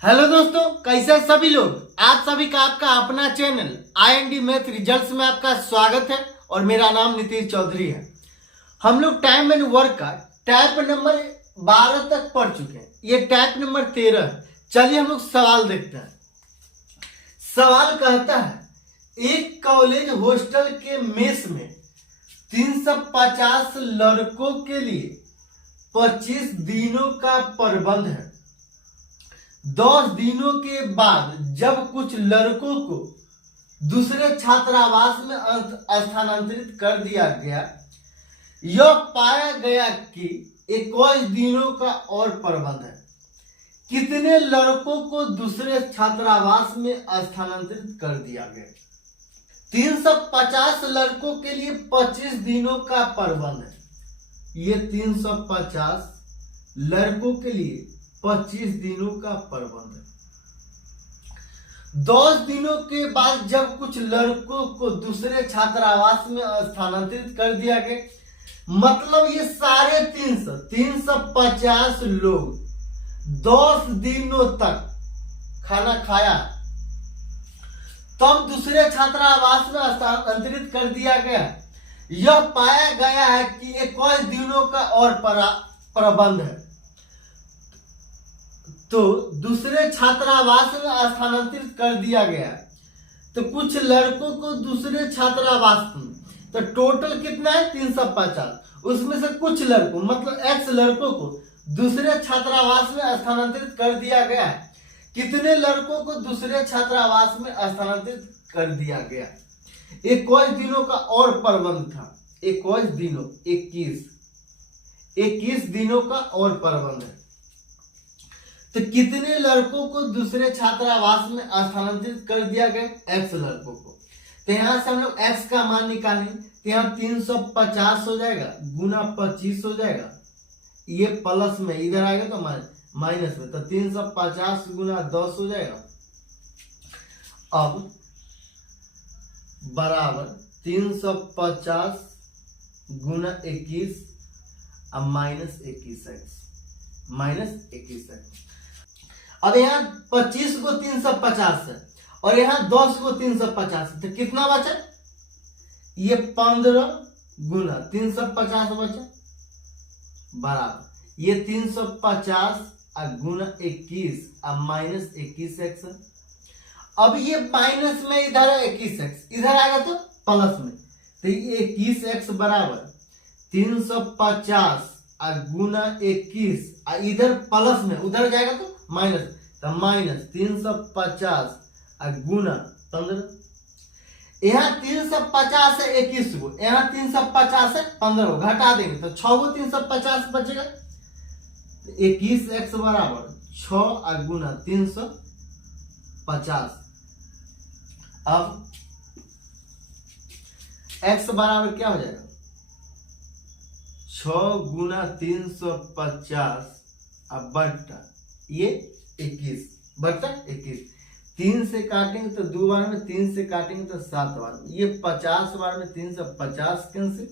Hello दोस्तों, कैसे सभी लोग। आप सभी का आपका अपना चैनल IND मैथ रिजल्ट्स में आपका स्वागत है और मेरा नाम नीतीश चौधरी है। हम लोग टाइम एंड वर्क का टाइप नंबर 12 तक पढ़ चुके हैं। ये टाइप नंबर 13 है। चलिए हम लोग सवाल देखते हैं। सवाल कहता है एक कॉलेज हॉस्टल के मेस में 350 लड़कों के लिए 25 दिनों का प्रबंध है। 10 दिनों के बाद जब कुछ लड़कों को दूसरे छात्रावास में स्थानांतरित कर दिया गया, यह पाया गया कि 21 दिनों का और प्रबंध है। कितने लड़कों को दूसरे छात्रावास में स्थानांतरित कर दिया गया? 350 लड़कों के लिए 25 दिनों का प्रबंध है। ये 350 लड़कों के लिए 25 दिनों का प्रबंध है। 10 दिनों के बाद जब कुछ लड़कों को दूसरे छात्रावास में स्थानांतरित कर दिया गया, मतलब ये सारे 350 लोग 10 दिनों तक खाना खाया, तब दूसरे छात्रावास में स्थानांतरित कर दिया गया। यह पाया गया है कि 21 दिनों का और प्रबंध है। तो दूसरे छात्रावास में स्थानांतरित कर दिया गया, तो कुछ लड़कों को दूसरे छात्रावास में, तो टोटल कितना है? 350। उसमें से कुछ लड़कों मतलब X लड़कों को दूसरे छात्रावास में स्थानांतरित कर दिया गया है। कितने लड़कों को दूसरे छात्रावास में स्थानांतरित कर दिया गया? 21 दिनों का और प्रबंध था। 21 दिनों 21 दिनों का और प्रबंध है। तो कितने लड़कों को दूसरे छात्रावास में स्थानांतरित कर दिया गया? X लड़कों को। तो यहां से हम लोग X का मान निकालेंगे, तो यहाँ 350 हो जाएगा गुना 25 हो जाएगा। ये प्लस में इधर आएगा तो माइनस में, तो 350 गुना 10 हो जाएगा। अब बराबर 350 गुना 21 अब माइनस 21x। अब यहाँ 25 को 350 है और यहाँ 10 को 350 है, तो कितना बचा? ये 15 गुना 350 बचा बराबर ये 350 गुना 21 अब माइनस 21x। अब ये माइनस में इधर है 21x, इधर आएगा तो प्लस में, तो ये 21x बराबर 350 गुना 21 इधर प्लस में, उधर जाएगा तो माइनस, तो माइनस 350 गुना 15। यहाँ 350 है 21 को, यहाँ 350 है 15 को, घटा देंगे तो 6 को 350 बचेगा। 21x बराबर 6 गुना 350। अब x बराबर क्या हो जाएगा? 6 गुना 350 अब बट्टा ये 21 बट्टा 21। 3 से काटेंगे तो 2 बार में, 3 से काटेंगे तो 7 बार में, ये 50 बार में 350 कैंसिल,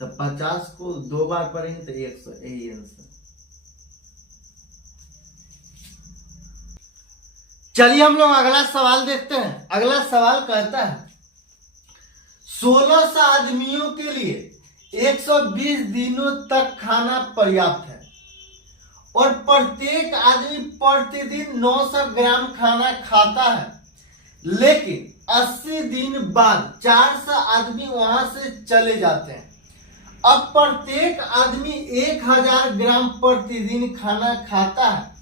तो 50 को 2 बार पढ़ेंगे तो 100। यही आंसर। चलिए हम लोग अगला सवाल देखते हैं। अगला सवाल कहता है 1600 आदमियों के लिए 120 दिनों तक खाना पर्याप्त है और प्रत्येक आदमी प्रतिदिन 900 ग्राम खाना खाता है, लेकिन 80 दिन बाद 400 आदमी वहां से चले जाते हैं। अब प्रत्येक आदमी 1000 ग्राम प्रतिदिन खाना खाता है।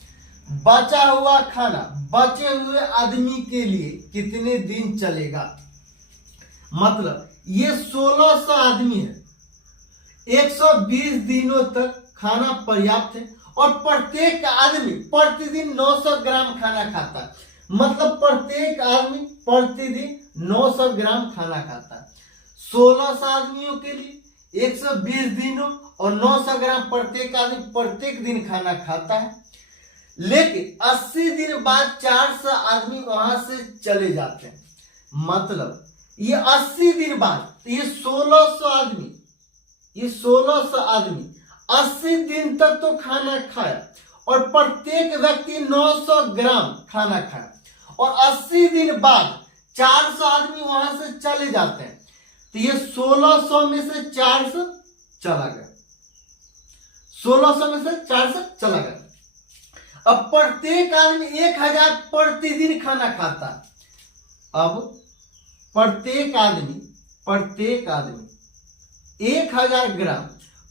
बचा हुआ खाना बचे हुए आदमी के लिए कितने दिन चलेगा? मतलब ये 1600 आदमी है, 120 दिनों तक खाना पर्याप्त है और प्रत्येक आदमी प्रतिदिन 900 ग्राम खाना खाता है। मतलब प्रत्येक आदमी प्रतिदिन 900 ग्राम खाना खाता है। 1600 आदमियों के लिए 120 दिनों और 900 ग्राम प्रत्येक आदमी प्रत्येक दिन खाना खाता है, लेकिन 80 दिन बाद 400 आदमी वहां से चले जाते हैं। मतलब ये 80 दिन बाद ये 1600 आदमी 80 दिन तक तो खाना खाया और प्रत्येक व्यक्ति 900 ग्राम खाना खाए और 80 दिन बाद 400 आदमी वहां से चले जाते हैं, तो ये 1600 में से 400 चला गया, 1600 में से 400 चला गया। अब प्रत्येक आदमी 1000 प्रतिदिन खाना खाता है। अब प्रत्येक आदमी 1000 ग्राम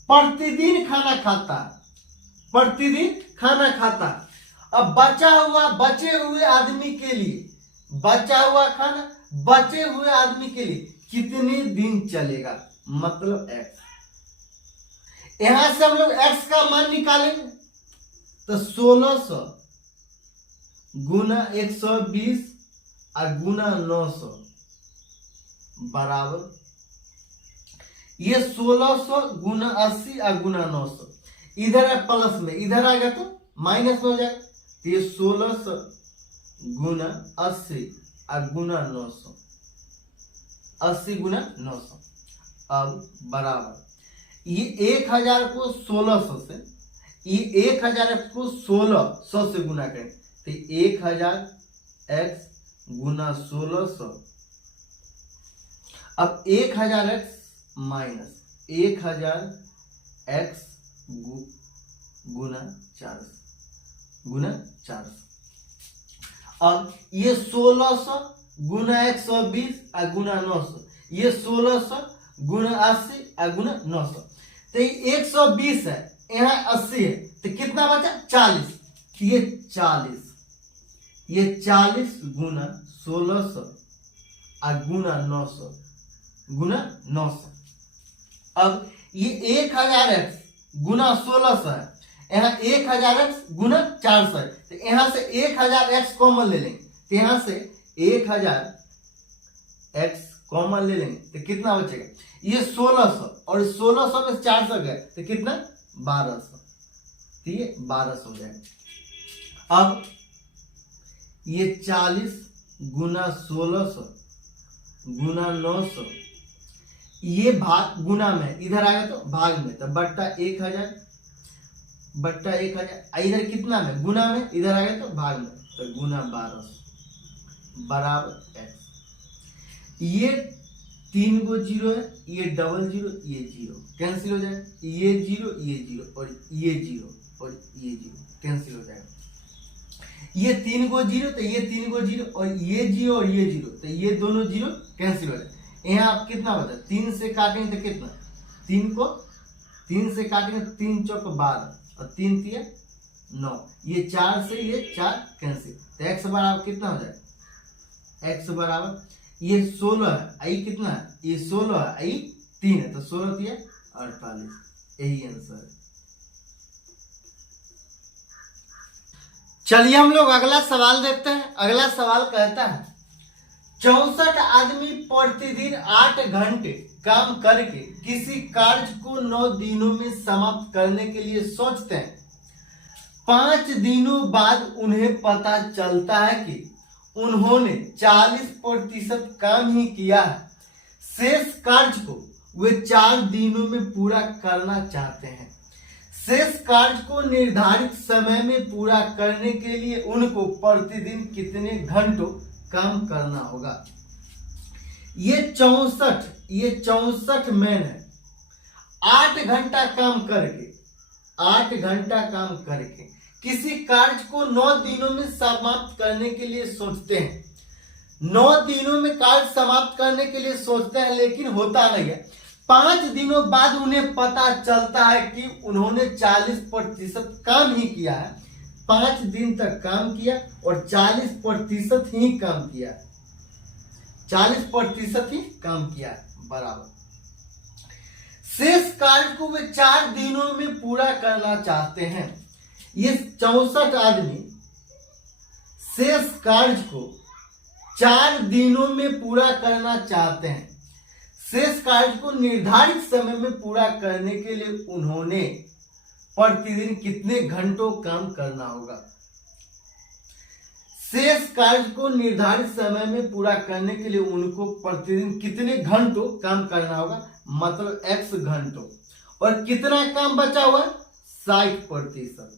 प्रतिदिन खाना खाता है, प्रतिदिन खाना खाता है। अब बचे हुए आदमी के लिए बचा हुआ खाना बचे हुए आदमी के लिए कितने दिन चलेगा, मतलब x। यहां से हम लोग x का मान निकालेंगे, तो 1600 गुना 120 और गुना 900 बराबर ये 1600 गुना 80 और गुना 900, इधर है प्लस में, इधर आएगा तो माइनस में हो जाएगा। तो ये 1600 गुना 80 और गुना 900, 80 गुना 900, अब बराबर ये 1000 को 1600 से, ये 1000 को 1600 से गुना करें, तो 1000 x गुना 1600। अब 1000 x माइनस 1000 x गुना 400। अब ये 1600 गुना 120 और गुना 900, ये 1600 गुना 80 और गुना 900, तो ये 120 है, यहाँ 80 है, तो कितना बचा 40। ये 40 गुना 1600 और गुना 900। अब ये 1000 x गुना 1600 है, यहाँ 1000 x गुना 400 है, तो यहाँ से 1000 x कॉमन ले लेंगे, तो यहाँ से 1000 x कॉमन ले लेंगे, तो कितना बचेगा ये 1600 और 1600 में 400 गए, तो कितना 1200, तो ये 1200 हो जाएगा। अब ये 40 गुना 1600 गुना 900, ये भाग गुना में, इधर आएगा तो भाग में, तो बट्टा 1000 इधर कितना में गुना में, इधर आएगा तो भाग में, तो गुना 1200 बराबर x। ये 3 गो जीरो है, ये डबल जीरो, ये जीरो कैंसिल हो जाएगा, ये जीरो और ये जीरो और ये जीरो कैंसिल हो जाएगा। ये 3 गो जीरो, तो ये 3 गो जीरो और ये जीरो और ये जीरो, तो ये दोनों जीरो कैंसिल हो जाएगा। यहाँ आप कितना बचा, 3 से काटेंगे तो कितना, 3 को 3 से काटेंगे, 3 चौक 12 और 3 तिया 9, ये 4 से ये 4 कैंसिल, तो x बराबर कितना हो जाएगा, x बराबर ये 16 है, आई कितना है, ये 16 है, आई 3 है, तो 16 तिया 48, यही आंसर है। चलिए हम लोग अगला सवाल देखते हैं। अगला सवाल कहता है 64 आदमी प्रतिदिन 8 घंटे काम करके किसी कार्य को 9 दिनों में समाप्त करने के लिए सोचते हैं। 5 दिनों बाद उन्हें पता चलता है कि उन्होंने 40% काम ही किया है। शेष कार्य को वे 4 दिनों में पूरा करना चाहते हैं। शेष कार्य को निर्धारित समय में पूरा करने के लिए उनको प्रतिदिन कितने घंटों काम करना होगा। ये 64 मैन है। 8 घंटा काम करके किसी कार्य को 9 दिनों में समाप्त करने के लिए सोचते हैं। 9 दिनों में कार्य समाप्त करने के लिए सोचते हैं, लेकिन होता नहीं है। 5 दिनों बाद उन्हें पता चलता है कि उन्होंने 40% काम ही किया है। 5 दिन तक काम किया और 40% ही काम किया, 40% ही काम किया बराबर। शेष कार्य को वे 4 दिनों में पूरा करना चाहते हैं। ये 64 आदमी शेष कार्य को 4 दिनों में पूरा करना चाहते हैं। शेष कार्य को निर्धारित समय में पूरा करने के लिए उन्होंने प्रतिदिन कितने घंटों काम करना होगा। शेष कार्य को निर्धारित समय में पूरा करने के लिए उनको प्रतिदिन कितने घंटों काम करना होगा, मतलब x घंटों। और कितना काम बचा हुआ है, 60%।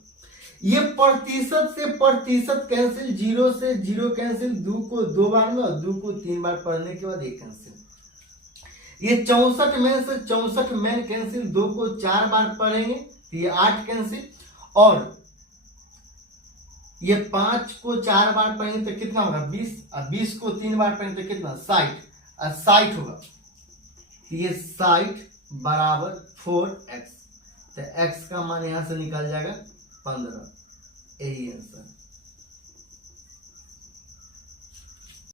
ये प्रतिशत से प्रतिशत कैंसिल, 0 से 0 कैंसिल, 2 को 2 बार में और 2 को 3 बार पढ़ने के बाद ये कैंसिल। ये 64 मैन से 64 मैन कैंसिल, 2 को 4 बार पढ़ेंगे तो ये 8 कैंसिल, और ये 5 को 4 बार पढ़ेंगे तो कितना होगा 20, और 20 को 3 बार पढ़ेंगे तो कितना 60, और 60 होगा। ये 60 बराबर 4x, तो x का मान यहां से निकल जाएगा 15, यही आंसर।